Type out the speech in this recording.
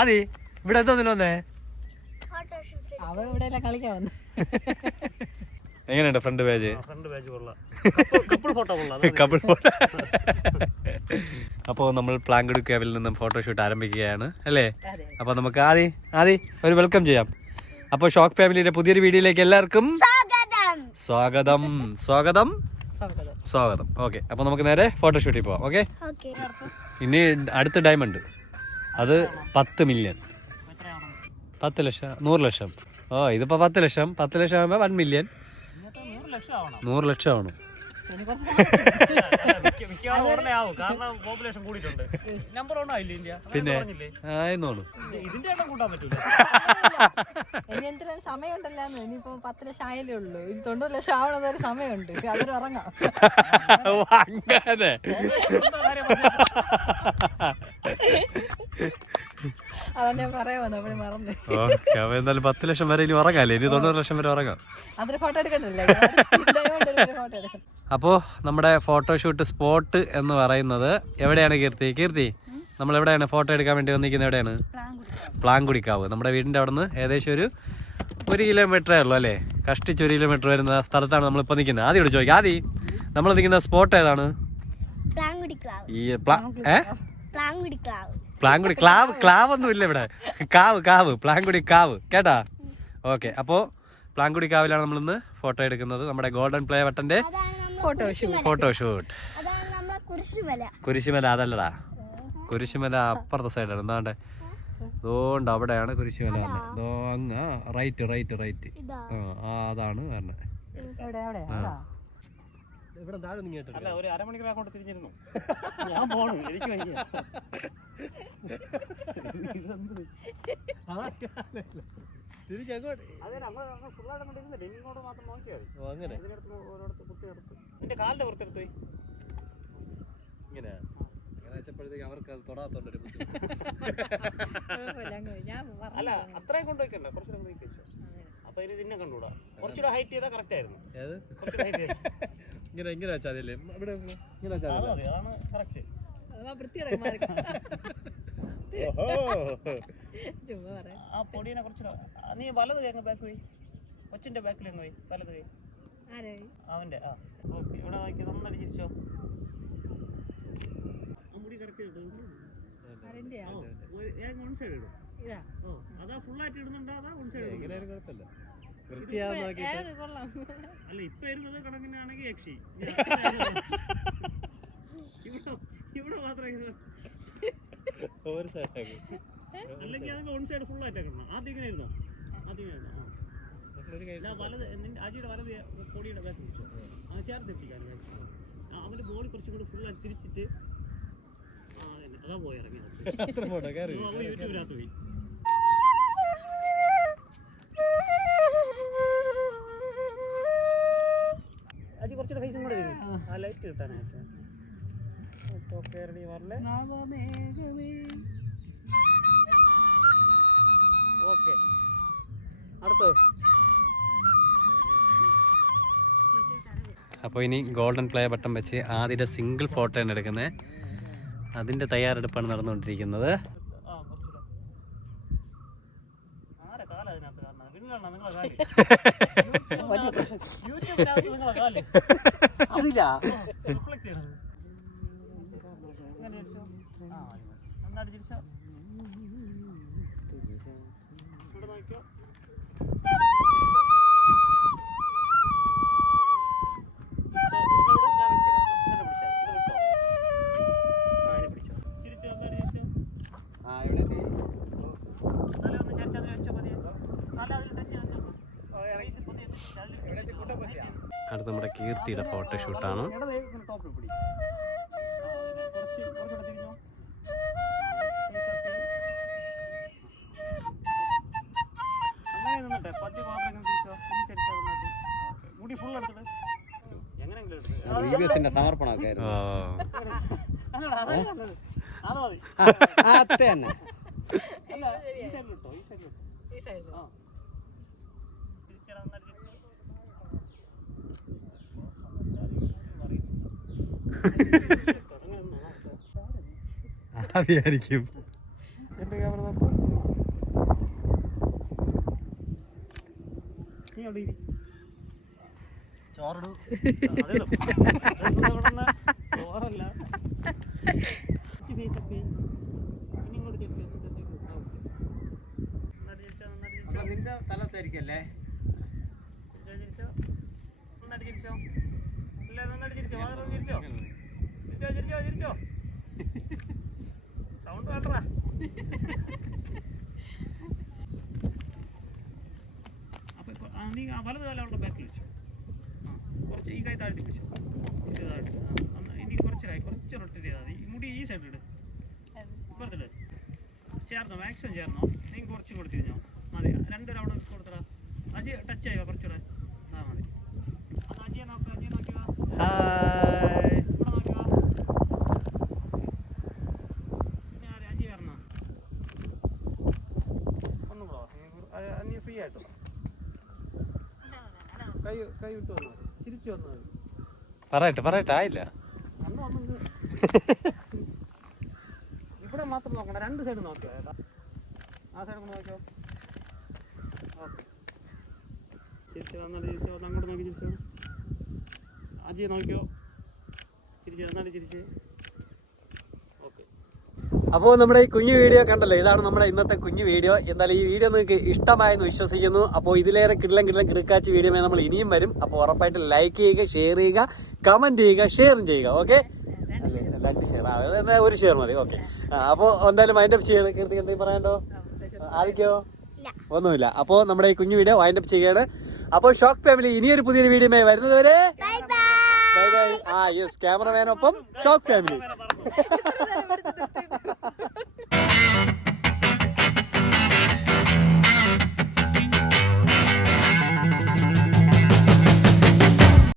ആദി ഇവിടെ എന്തോന്നില്ല വന്നേ? എങ്ങനെയുണ്ട് ഫ്രണ്ട് പേജ്? Couple photo. അപ്പോൾ നമ്മൾ പ്ലാങ്കുടി കേവിൽ നിന്നും ഫോട്ടോഷൂട്ട് ആരംഭിക്കുകയാണ് അല്ലേ? അപ്പോൾ നമുക്ക് ആദി ഒരു വെൽക്കം ചെയ്യാം. അപ്പോൾ ഷോക്ക് ഫാമിലിയുടെ പുതിയൊരു വീഡിയോയിലേക്ക് എല്ലാവർക്കും സ്വാഗതം. ഓക്കെ, അപ്പോൾ നമുക്ക് നേരെ ഫോട്ടോഷൂട്ടിൽ പോവാം. ഓക്കെ, ഇനി അടുത്ത ഡയമണ്ട് അത് 10 മില്യൺ, 10 ലക്ഷം, 100 ലക്ഷം. ഓ, ഇതിപ്പോ 10 ലക്ഷം ആകുമ്പോ 1 മില്യൺ, 100 ലക്ഷം ആവണം. പിന്നെ സമയമുണ്ടല്ലോ, ഇനിയിപ്പോ 10 ലക്ഷം ആയാലേ ഉള്ളൂ. 90 ലക്ഷം ആവണത് ഒരു സമയമുണ്ട്, അതൊരു ഉറങ്ങാം. അങ്ങനെ അതെ പറയാ മറന്നു. ഓക്കെ, അപ്പൊ എന്തായാലും 10 ലക്ഷം വരെ ഇനി ഉറങ്ങാല്ലേ? ഇനി 90 ലക്ഷം വരെ ഉറങ്ങാം. അതൊരു ഫോട്ടോ എടുക്കണ്ടല്ലേ? അപ്പോൾ നമ്മുടെ ഫോട്ടോഷൂട്ട് സ്പോട്ട് എന്ന് പറയുന്നത് എവിടെയാണ് കീർത്തി? നമ്മൾ എവിടെയാണ് ഫോട്ടോ എടുക്കാൻ വേണ്ടി വന്നിരിക്കുന്നത്? എവിടെയാണ്? പ്ലാങ്കുടിക്കാവ്. നമ്മുടെ വീടിൻ്റെ അവിടെ നിന്ന് ഏകദേശം ഒരു 1 കിലോമീറ്ററേ ഉള്ളൂ അല്ലേ? കഷ്ടിച്ച് 1 കിലോമീറ്റർ വരുന്ന സ്ഥലത്താണ് നമ്മളിപ്പോൾ നിൽക്കുന്നത്. ആദ്യം ഇവിടെ ചോദിക്കാം, ആദ്യം നമ്മൾ നിൽക്കുന്ന സ്പോട്ട് ഏതാണ്? പ്ലാങ്കുടി ക്ലാവ് ഒന്നും ഇല്ല ഇവിടെ, കാവ് പ്ലാങ്കുടി കാവ്, കേട്ടാ? ഓക്കെ, അപ്പോൾ പ്ലാങ്കുടി കാവിലാണ് നമ്മളിന്ന് ഫോട്ടോ എടുക്കുന്നത്. നമ്മുടെ ഗോൾഡൻ പ്ലേ ബട്ടന്റെ ഫോട്ടോഷൂട്ട്. കുരിശുമല അതല്ലടാ, കുരിശുമല അപ്പുറത്തെ സൈഡാണ്. എന്താണ്ട് അതുകൊണ്ട് അവിടെയാണ് കുരിശുമല തന്നെ. അങ്ങ് റൈറ്റ് അതാണ് പറഞ്ഞത്. ഇവിടെ താഴെ കേട്ടില്ല. ഒരു അരമണിക്കൂർ അങ്ങോട്ട് തിരിഞ്ഞിരുന്നു. ഞാൻ പോണു, എനിക്ക് വയ്യ. നിന്റെ കാലിന്റെ പുറത്തെടുത്തു ഇങ്ങനെ അവർക്ക് അത് തൊടാത്തോണ്ടൊരു അല്ല, അത്രയും കൊണ്ടുവയ്ക്കണ്ട, കുറച്ചുകൂടെ കൊണ്ടുവയ്ക്കോ. അപ്പൊ ഇത് നിന്നെ കണ്ടുകൂടാ. കുറച്ചുകൂടെ ഹൈറ്റ് ചെയ്താൽ കറക്റ്റ് ആയിരുന്നു. ഇങ്ങനെ വെച്ചാൽ അതാണ് കറക്റ്റ്. ആ പൊടിയെ കുറച്ചുകൂടെ നീ വലത് കൈ ബാക്ക് പോയി, കൊച്ചിന്റെ ബാക്കിൽ അങ്ങ് പോയി, വലത് കൈ അവന്റെ. ആ ഓക്കെ, ഇവിടെ നോക്കി നന്നായി ചിരിച്ചോ. മുടി കറക്റ്റ് സൈഡ് ഇടും. അതാ ഫുള്ളായിട്ട് ഇടുന്നുണ്ടോ? അതാ വൺ സൈഡ് കുഴപ്പമില്ല. അല്ല, ഇപ്പൊ ഇരുന്നത് കണക്കിനാണെങ്കിൽ യക്ഷി. ഇവിടെ മാത്രം അല്ലെങ്കിൽ അത് വൺ സൈഡ് ഫുൾ ആയിട്ട് ഇടണം. ആദ്യം ഇങ്ങനെ ഇരുന്നോ? വലത് അജിയുടെ വലത് പൊടിയുടെ ബാക്ക് പിടിച്ചോ, ചേർത്ത് എത്തിക്കാറ്. അവന്റെ ബോഡി കുറച്ചും കൂടി ഫുൾ ആയിട്ട് തിരിച്ചിട്ട് അതാ പോയി ഇറങ്ങി യൂട്യൂബിനകത്ത് പോയി. അജി കുറച്ചുകൂടെ ഫേസും കൂടെ ആ ലൈറ്റ് കിട്ടാനായിട്ട്. ഓക്കെ, അടുത്തോ. അപ്പോൾ ഇനി ഗോൾഡൻ പ്ലേ ബട്ടൺ വെച്ച് ആദ്യത്തെ സിംഗിൾ ഫോട്ടോ ആണ് എടുക്കുന്നത്. അതിന്റെ തയ്യാറെടുപ്പാണ് നടന്നുകൊണ്ടിരിക്കുന്നത്. അടുത്ത നമ്മുടെ കീർത്തിയുടെ ഫോട്ടോഷൂട്ടാണ്. സമർപ്പണമൊക്കെ ആദ്യമായിരിക്കും. ചോറിടൂ. ചോറല്ല നിന്റെ സ്ഥലത്തായിരിക്കല്ലേ? സൗണ്ട് വേണ്ടടാ. അപ്പൊ നീ ആ വലത് കാലം അവളുടെ ബാക്കിൽ വെച്ചു. ആ കുറച്ച് ഈ കൈ താഴ്ത്തി വെച്ചു. ഇനി കുറച്ച് റൊട്ടേറ്റ് ചെയ്താൽ മതി. ഈ മുടി ഈ സൈഡ് ഇട്, ഇപ്പുറത്തിട്. ചേർന്നോ? മാക്സിമം ചേർന്നോ? നീ കുറച്ചും കൂടി തിരിഞ്ഞോ? മതി. 2 അവിടെ കൊടുത്തടാ. അജി ടച്ച് ആയോ? കുറച്ചുകൂടെ ആ മതി. അത് അജിയെ നോക്കുക. അജിയെ നോക്കുക. ഹായ്. ഇവിടെ നോക്കുക. പിന്നെ ആരെ? അജി വരണോ? ഒന്നും കൂടെ നീ ഫ്രീ ആയിട്ടോ. കൈ വിട്ട് വന്നാൽ മതി. തിരിച്ചു വന്നാൽ മതി. പറയട്ടെ ആയില്ല. ഇവിടെ മാത്രം നോക്കണ്ട, 2 സൈഡ് നോക്കിയോ. ആ സൈഡ് കൂടെ നോക്കിയോ. ഓക്കെ. തിരിച്ച് വന്നാലും തിരിച്ച് അങ്ങോട്ട് നോക്കി തിരിച്ചു. അജിയെ നോക്കിയോ. തിരിച്ച് വന്നാലും തിരിച്ച്. ഓക്കെ. അപ്പോൾ നമ്മുടെ ഈ കുഞ്ഞു വീഡിയോ കണ്ടല്ലോ, ഇതാണ് നമ്മുടെ ഇന്നത്തെ കുഞ്ഞു വീഡിയോ. എന്തായാലും ഈ വീഡിയോ നിങ്ങൾക്ക് ഇഷ്ടമായെന്ന് വിശ്വസിക്കുന്നു. അപ്പോൾ ഇതിലേറെ കിടലം കിടക്കാച്ച വീഡിയോ നമ്മൾ ഇനിയും വരും. അപ്പോൾ ഉറപ്പായിട്ട് ലൈക്ക് ചെയ്യുക, ഷെയർ ചെയ്യുക, കമന്റ് ചെയ്യുക, ഷെയറും ചെയ്യുക. ഓക്കെ, 2 ഷെയർ, ഒരു ഷെയർ മതി. ഓക്കെ. അപ്പോൾ എന്തായാലും വൈൻഡപ്പ് ചെയ്യണം. കീർത്തി എന്തെങ്കിലും പറയാണ്ടോ? ആദിക്കോ? ഒന്നുമില്ല. അപ്പോൾ നമ്മുടെ ഈ കുഞ്ഞു വീഡിയോ വൈൻഡപ്പ് ചെയ്യുകയാണ്. അപ്പോൾ ഷോക്ക് ഫാമിലി ഇനിയൊരു പുതിയൊരു വീഡിയോയുമായി വരുന്നതുവരെ ബൈ ബൈ. യെസ്, ക്യാമറമാനൊപ്പം ഷോക്ക് ഫാമിലി.